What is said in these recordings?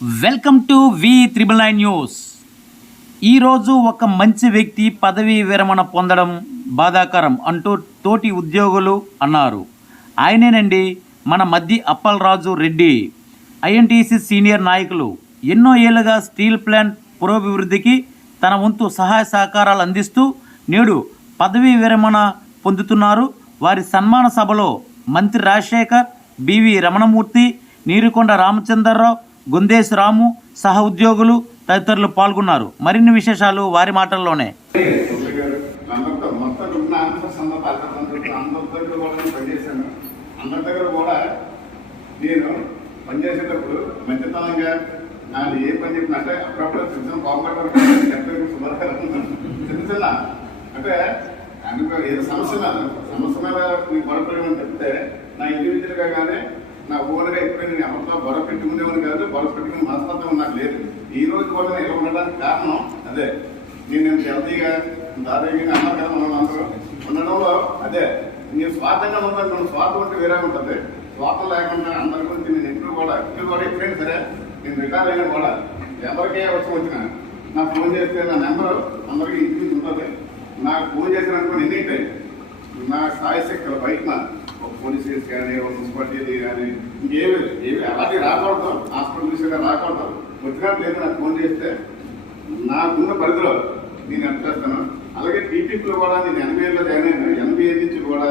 Welcome to V999 news. ఈరోజు ఒక మంచి వ్యక్తి పదవీ విరమణ పొందడం బాధాకరం అంటూ తోటి ఉద్యోగులు అన్నారు. ఆయనేనండి మన మద్ది అప్పలరాజు రెడ్డి. INTC సీనియర్ నాయకులు ఎన్నో ఏళ్లుగా స్టీల్ ప్లాంట్ పురోభివృద్ధికి తన వంతు సహాయ సహకారాలు అందిస్తూ నేడు పదవీ విరమణ పొందుతున్నారు. వారి సన్మాన సభలో మంత్రి రాజశేఖర్, BV రమణమూర్తి, నీరుకొండ రామచంద్రరావు, గుందేశ్ రాము సహ ఉద్యోగులు తదితరులు పాల్గొన్నారు. మరిన్ని విశేషాలు వారి మాటల్లోనే. నేను పనిచేసేటప్పుడు మంచితనంగా నాకు ఏ పని చెప్పినట్టే అప్పుడప్పుడు చిన్న చిన్న అంటే అందుకు ఏదో సమస్య మీద నీకు బలపడమని చెప్తే నా ఇండివిజువల్గా కానీ నా ఓన్గా ఎప్పుడైనా నేను ఎవరితో బొర పెట్టుకునేవాడిని కాదు. బొర పెట్టుకునే మనస్తత్వం నాకు లేదు. ఈ రోజు కూడా నేను ఇలా ఉండడానికి కారణం అదే. నేను హెల్తీగా దాదాపుగా అన్నారు కదా మనం అందరూ ఉండడంలో అదే. నేను స్వార్థంగా ఉంటాను. మనం స్వార్థం అంటే వేరే ఉంటుంది. స్వార్థం లేకుండా అందరి గురించి నేను ఎప్పుడు కూడా ఎప్పుడైనా సరే నేను రిటైర్ అయినా కూడా ఎవరికే అవసరం వచ్చినా నాకు ఫోన్ చేస్తే నా నెంబరు అందరికీ ఇంటికి ఉంటుంది. నాకు ఫోన్ చేసిన అనుకోని ఎన్ని టైం నా స్థాయి శక్తులు బయట ఒక పోలీస్ కేసు కానీ ఒక మున్సిపాలిటీ కానీ ఏవి అలాగే రాకూడదు. హాస్పిటల్ విషయంగా రాకూడదు. వచ్చినా లేదు నాకు ఫోన్ చేస్తే నాకున్న పరిధిలో నేను ఎంత చేస్తాను. అలాగే టీటీపీలో కూడా నేను 80లో జాయిన్ అయినా. 80 నుంచి కూడా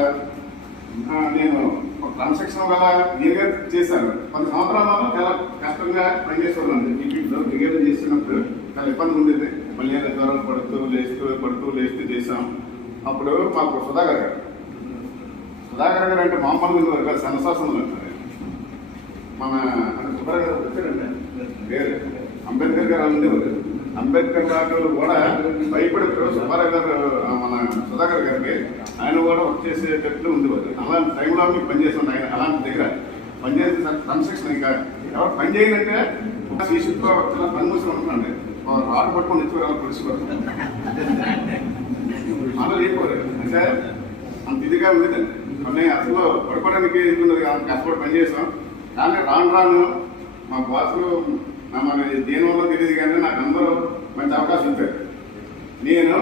నేను ఒక ట్రాన్సాక్షన్ వల్ల నిగర్ చేశాను. 10 సంవత్సరాలలో చాలా కష్టంగా పనిచేసేవాళ్ళండి. టీటీపీలో నిగర్ చేస్తున్నప్పుడు చాలా ఇబ్బంది ఉండేది. మళ్ళీ దూరాలు పడుతూ లేస్తూ చేసాం. అప్పుడు మాకు సుధాకర్ గారు అంటే మామూలు ఉండేవారు కాదు. సన్నశాసనలు అంటారు. మన సుబ్బారావు గారు వచ్చారండి వేరు. అంబేద్కర్ గారు ఉండేవారు. అంబేద్కర్ గారు కూడా భయపడిపోయారు. సుబ్బారావు గారు మన సుధాకర్ గారికి ఆయన కూడా వర్క్ చేసేటట్లు ఉండేవారు. అలాంటి టైంలో మీకు పనిచేస్తుంది ఆయన. అలాంటి దగ్గర పనిచేసే కన్స్ట్రక్షన్ ఇంకా ఎవరు పని చేయనంటే సీసీతో పని మూసుకొని ఉంటుందండి. రాడు పట్టుకొని ఇచ్చేవారు. పులిసి పట్టుకుంటారు అలా లేకపోరు. అంటే అంత ఇదిగా ఉండేదండి. అన్నీ అసలు పడుకోవడానికి ఇది ఉన్నది. కష్టపడి పనిచేసాం. కానీ రాను మా బాసులు మనకి దేని వల్ల తెలియదు కానీ నాకు అందరూ మంచి అవకాశం ఇచ్చారు. నేను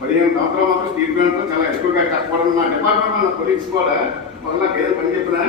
15 సంవత్సరాల మాత్రం స్టీల్ ప్లాంట్లో చాలా ఎక్కువగా కష్టపడడం. నా డిపార్ట్మెంట్ కొలీగ్స్ కూడా నాకు ఏదో పని చెప్పినా